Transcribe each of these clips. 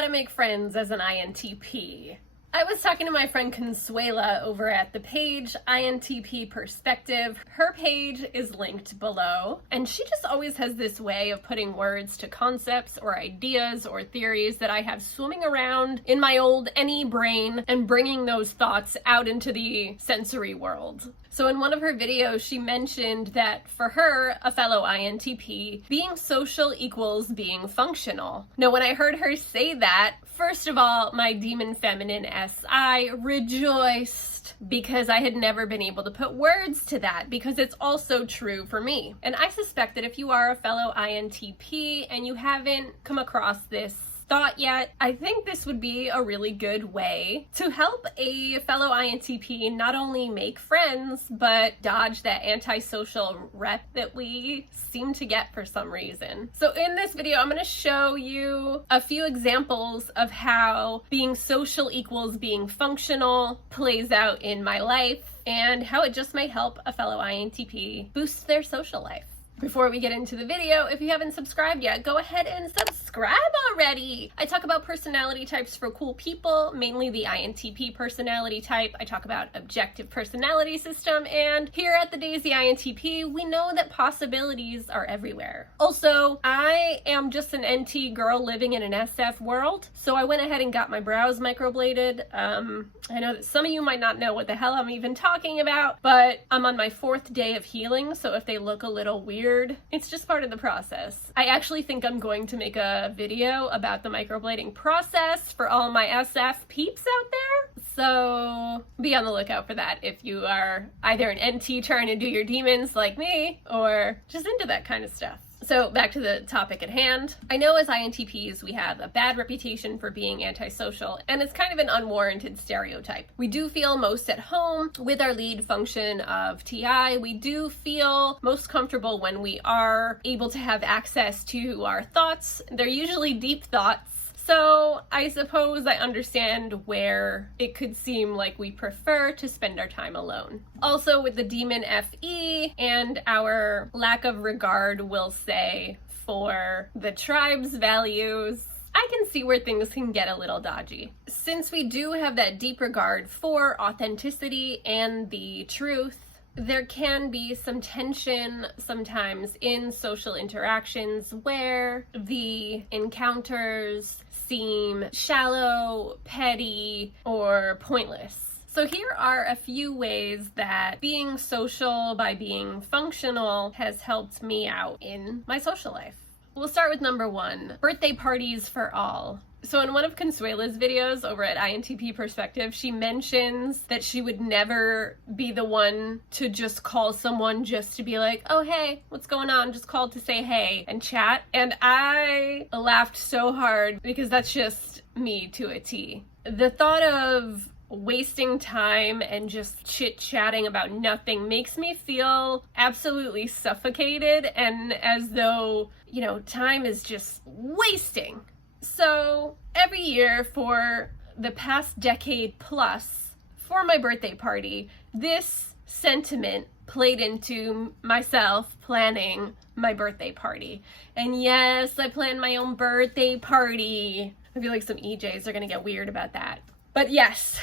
How to make friends as an INTP. I was talking to my friend Consuela over at the page INTP Perspective. Her page is linked below, and she just always has this way of putting words to concepts or ideas or theories that I have swimming around in my old NE brain and bringing those thoughts out into the sensory world. So in one of her videos, she mentioned that for her, a fellow INTP, being social equals being functional. Now, when I heard her say that, first of all, my demon feminine SI rejoiced because I had never been able to put words to that, because it's also true for me. And I suspect that if you are a fellow INTP and you haven't come across this thought yet, I think this would be a really good way to help a fellow INTP not only make friends, but dodge that antisocial rep that we seem to get for some reason. So in this video, I'm going to show you a few examples of how being social equals being functional plays out in my life, and how it just might help a fellow INTP boost their social life. Before we get into the video, if you haven't subscribed yet, go ahead and subscribe already. I talk about personality types for cool people, mainly the INTP personality type. I talk about objective personality system, and here at the Daisy INTP, we know that possibilities are everywhere. Also, I am just an NT girl living in an SF world, so I went ahead and got my brows microbladed. I know that some of you might not know what the hell I'm even talking about, but I'm on my 4th day of healing, so if they look a little weird, it's just part of the process. I actually think I'm going to make a video about the microblading process for all my SF peeps out there. So be on the lookout for that if you are either an NT trying to do your demons like me, or just into that kind of stuff. So back to the topic at hand. I know as INTPs we have a bad reputation for being antisocial, and it's kind of an unwarranted stereotype. We do feel most at home with our lead function of TI. We do feel most comfortable when we are able to have access to our thoughts. They're usually deep thoughts. So I suppose I understand where it could seem like we prefer to spend our time alone. Also with the demon FE and our lack of regard, we'll say, for the tribe's values, I can see where things can get a little dodgy. Since we do have that deep regard for authenticity and the truth, there can be some tension sometimes in social interactions where the encounters seem shallow, petty, or pointless. So here are a few ways that being social by being functional has helped me out in my social life. We'll start with number 1, birthday parties for all. So in one of Consuela's videos over at INTP Perspective, she mentions that she would never be the one to just call someone just to be like, oh, hey, what's going on? Just called to say hey and chat. And I laughed so hard because that's just me to a T. The thought of wasting time and just chit-chatting about nothing makes me feel absolutely suffocated, and as though, you know, time is just wasting. So every year for the past decade plus, for my birthday party, this sentiment played into myself planning my birthday party. And yes, I planned my own birthday party. I feel like some EJs are gonna get weird about that. But yes,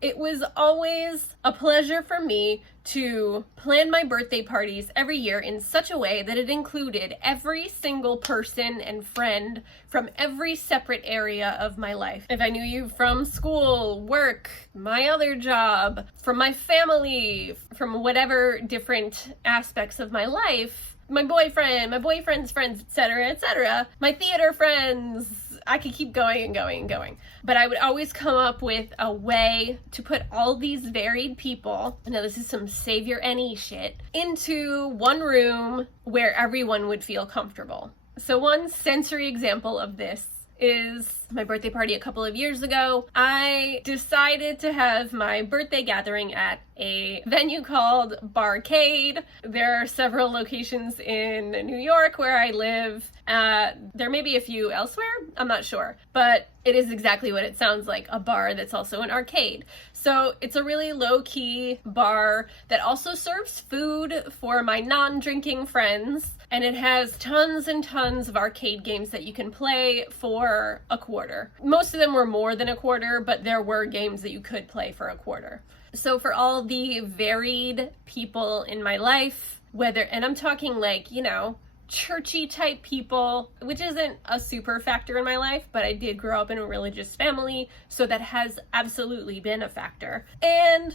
it was always a pleasure for me to plan my birthday parties every year in such a way that it included every single person and friend from every separate area of my life. If I knew you from school, work, my other job, from my family, from whatever different aspects of my life, my boyfriend, my boyfriend's friends, etc., my theater friends, I could keep going and going and going. But I would always come up with a way to put all these varied people, I know this is some Savior NE shit, into one room where everyone would feel comfortable. So one sensory example of this is my birthday party a couple of years ago. I decided to have my birthday gathering at a venue called Barcade. There are several locations in New York where I live. There may be a few elsewhere, I'm not sure, but it is exactly what it sounds like, a bar that's also an arcade. So it's a really low-key bar that also serves food for my non-drinking friends, and it has tons and tons of arcade games that you can play for a quarter. Most of them were more than a quarter, but there were games that you could play for a quarter. So for all the varied people in my life, and I'm talking like, churchy type people, which isn't a super factor in my life, but I did grow up in a religious family, so that has absolutely been a factor. And,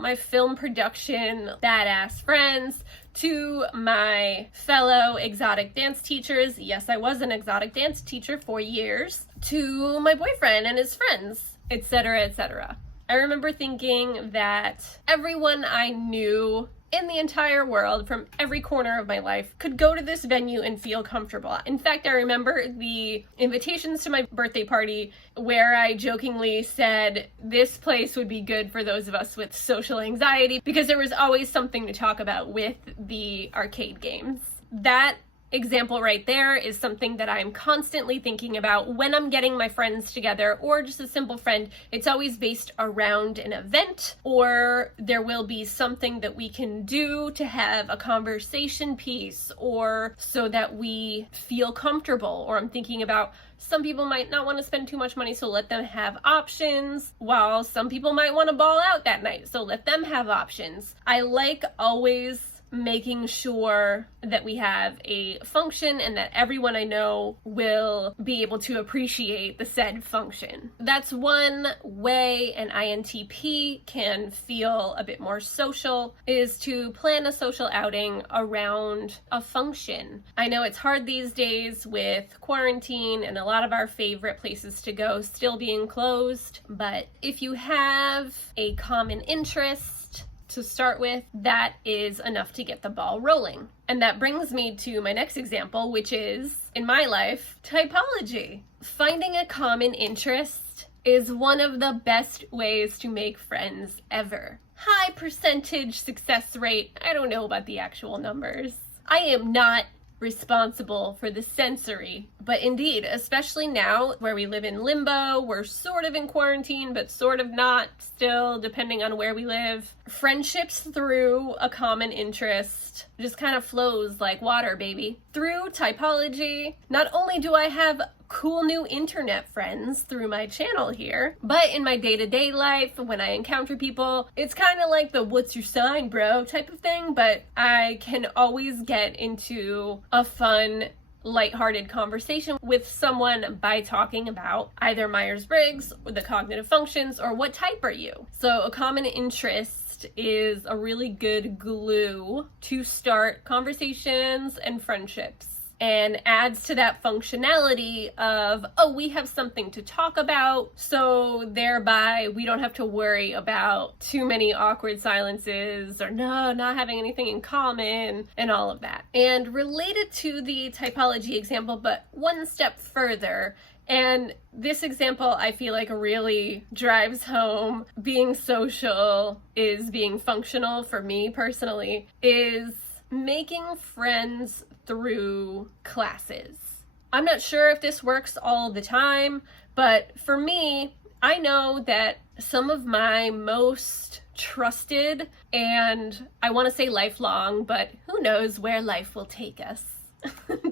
my film production badass friends, to my fellow exotic dance teachers. Yes, I was an exotic dance teacher for years. To my boyfriend and his friends, etc., etc. I remember thinking that everyone I knew in the entire world, from every corner of my life, could go to this venue and feel comfortable. In fact, I remember the invitations to my birthday party where I jokingly said this place would be good for those of us with social anxiety, because there was always something to talk about with the arcade games. That example right there is something that I'm constantly thinking about when I'm getting my friends together, or just a simple friend. It's always based around an event, or there will be something that we can do to have a conversation piece, or so that we feel comfortable. Or I'm thinking about, some people might not want to spend too much money, so let them have options, while some people might want to ball out that night, so let them have options. I like always making sure that we have a function and that everyone I know will be able to appreciate the said function. That's one way an INTP can feel a bit more social, is to plan a social outing around a function. I know it's hard these days with quarantine and a lot of our favorite places to go still being closed, but if you have a common interest to start with, that is enough to get the ball rolling. And that brings me to my next example, which is, in my life, typology. Finding a common interest is one of the best ways to make friends ever. High percentage success rate. I don't know about the actual numbers. I am not responsible for the sensory, but indeed, especially now where we live in limbo, we're sort of in quarantine, but sort of not still, depending on where we live. Friendships through a common interest just kind of flows like water, baby. Through typology, not only do I have cool new internet friends through my channel here, but in my day-to-day life, when I encounter people, it's kind of like the what's your sign, bro type of thing, but I can always get into a fun, lighthearted conversation with someone by talking about either Myers-Briggs, or the cognitive functions, or what type are you. So a common interest is a really good glue to start conversations and friendships, and adds to that functionality of, oh, we have something to talk about, so thereby we don't have to worry about too many awkward silences, or not having anything in common, and all of that. And related to the typology example, but one step further, and this example I feel like really drives home being social is being functional for me personally, is making friends through classes. I'm not sure if this works all the time, but for me, I know that some of my most trusted, and I want to say lifelong, but who knows where life will take us.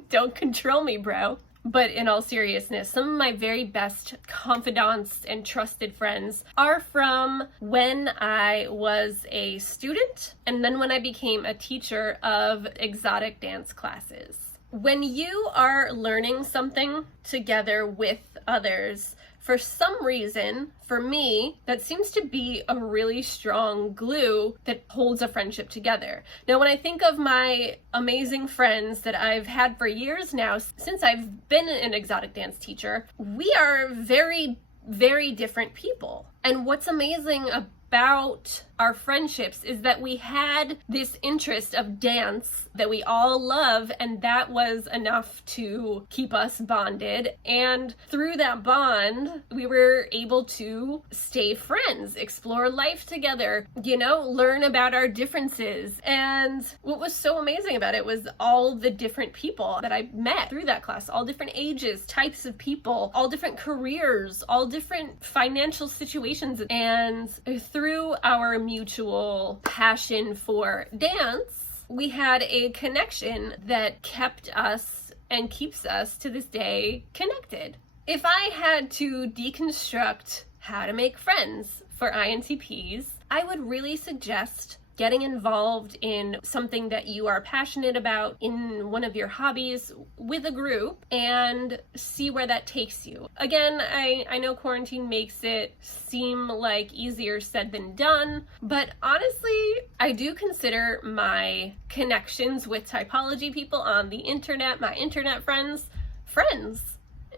Don't control me, bro. But in all seriousness, some of my very best confidants and trusted friends are from when I was a student, and then when I became a teacher of exotic dance classes. When you are learning something together with others, for some reason, for me, that seems to be a really strong glue that holds a friendship together. Now, when I think of my amazing friends that I've had for years now, since I've been an exotic dance teacher, we are very, very different people. And what's amazing about our friendships is that we had this interest of dance that we all love, and that was enough to keep us bonded. And through that bond, we were able to stay friends, explore life together, learn about our differences. And what was so amazing about it was all the different people that I met through that class, all different ages, types of people, all different careers, all different financial situations. And through our mutual passion for dance, we had a connection that kept us and keeps us to this day connected. If I had to deconstruct how to make friends for INTPs, I would really suggest getting involved in something that you are passionate about in one of your hobbies with a group and see where that takes you. Again, I know quarantine makes it seem like easier said than done, but honestly, I do consider my connections with typology people on the internet, my internet friends.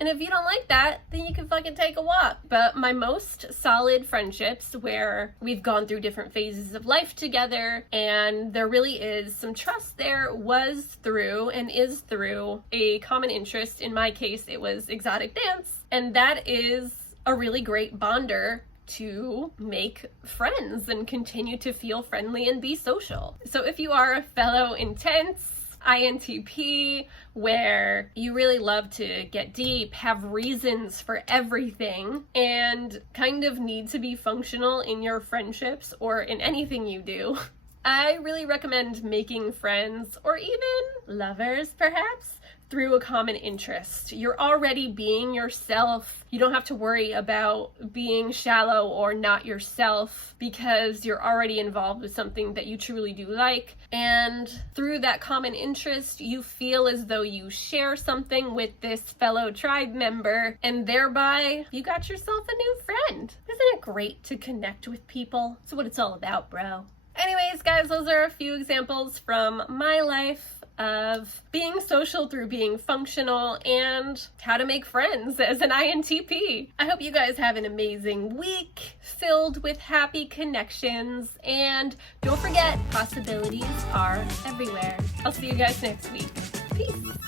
And if you don't like that, then you can fucking take a walk. But my most solid friendships, where we've gone through different phases of life together and there really is some trust there, was through and is through a common interest. In my case, it was exotic dance. And that is a really great bonder to make friends and continue to feel friendly and be social. So if you are a fellow intense INTP, where you really love to get deep, have reasons for everything, and kind of need to be functional in your friendships or in anything you do, I really recommend making friends, or even lovers perhaps, through a common interest. You're already being yourself. You don't have to worry about being shallow or not yourself because you're already involved with something that you truly do like. And through that common interest, you feel as though you share something with this fellow tribe member, and thereby you got yourself a new friend. Isn't it great to connect with people? That's what it's all about, bro. Anyways, guys, those are a few examples from my life of being social through being functional and how to make friends as an INTP. I hope you guys have an amazing week filled with happy connections, and don't forget, possibilities are everywhere. I'll see you guys next week. Peace.